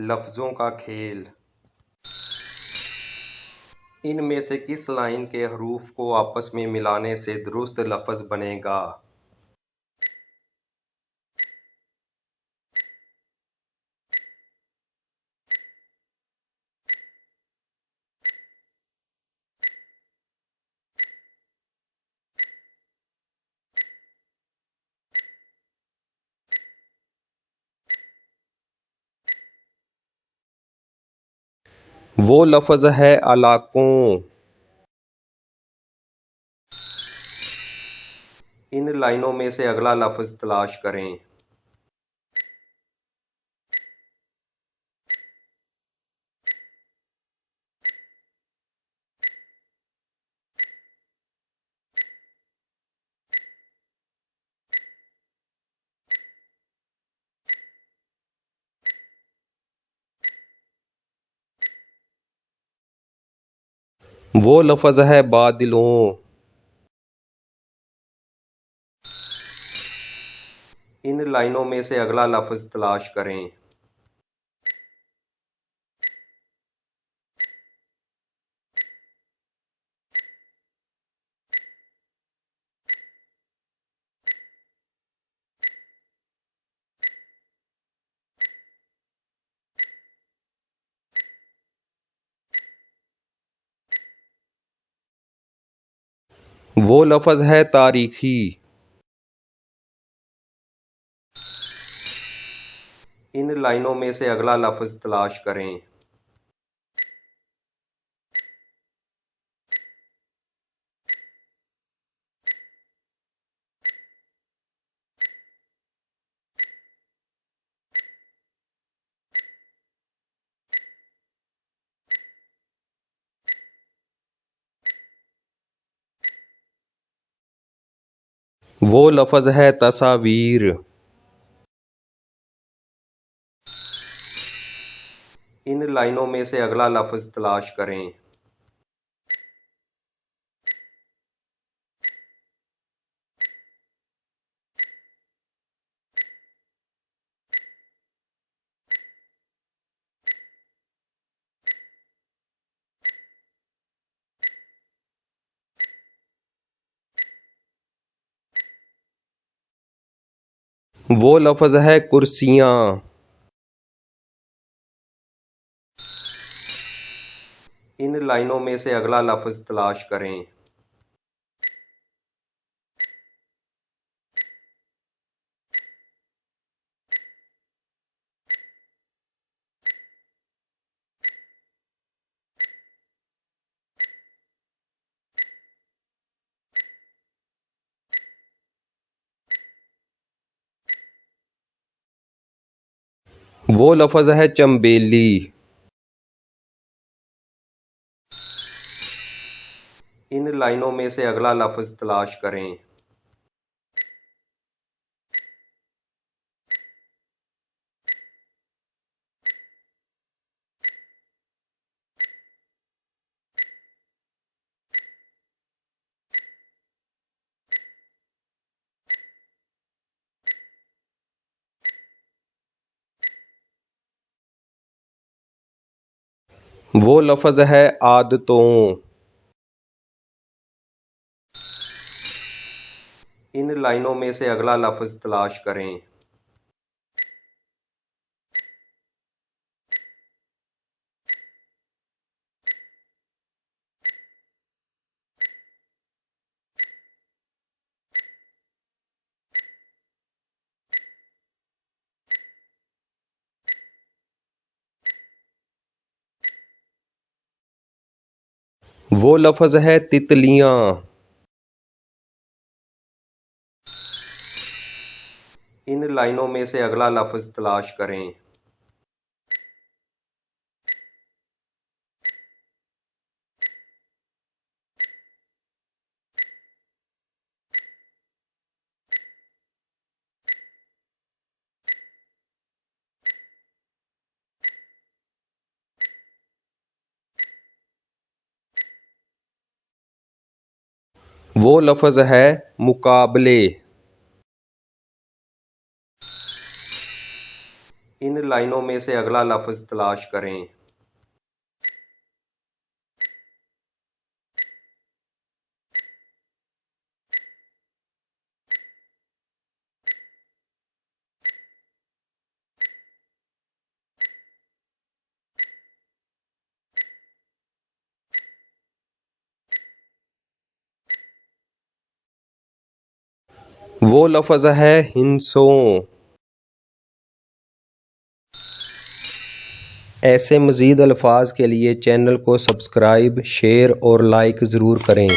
लफ्ज़ों का खेल। इनमें से किस लाइन के हरूफ को आपस में मिलाने से दुरुस्त लफ्ज़ बनेगा? वो लफ्ज़ है अलाक़ों। इन लाइनों में से अगला लफ्ज़ तलाश करें। वो लफ्ज़ है बादलों। इन लाइनों में से अगला लफ्ज़ तलाश करें। वो लफ्ज़ है तारीख़ी। इन लाइनों में से अगला लफ्ज़ तलाश करें। वो लफ्ज़ है तस्वीर। इन लाइनों में से अगला लफ्ज़ तलाश करें। वो लफ्ज़ है कुर्सियाँ। इन लाइनों में से अगला लफ्ज़ तलाश करें। वो लफ्ज़ है चंबेली। इन लाइनों में से अगला लफ्ज़ तलाश करें। वो लफ्ज़ है आदतों। इन लाइनों में से अगला लफ्ज़ तलाश करें। वो लफ्ज़ है तितलियाँ। इन लाइनों में से अगला लफ्ज़ तलाश करें। वो लफ्ज़ है मुकाबले। इन लाइनों में से अगला लफ्ज़ तलाश करें। वो लफ्ज़ है हिंसों। ऐसे मज़ीद अल्फाज के लिए चैनल को सब्सक्राइब, शेयर और लाइक ज़रूर करें।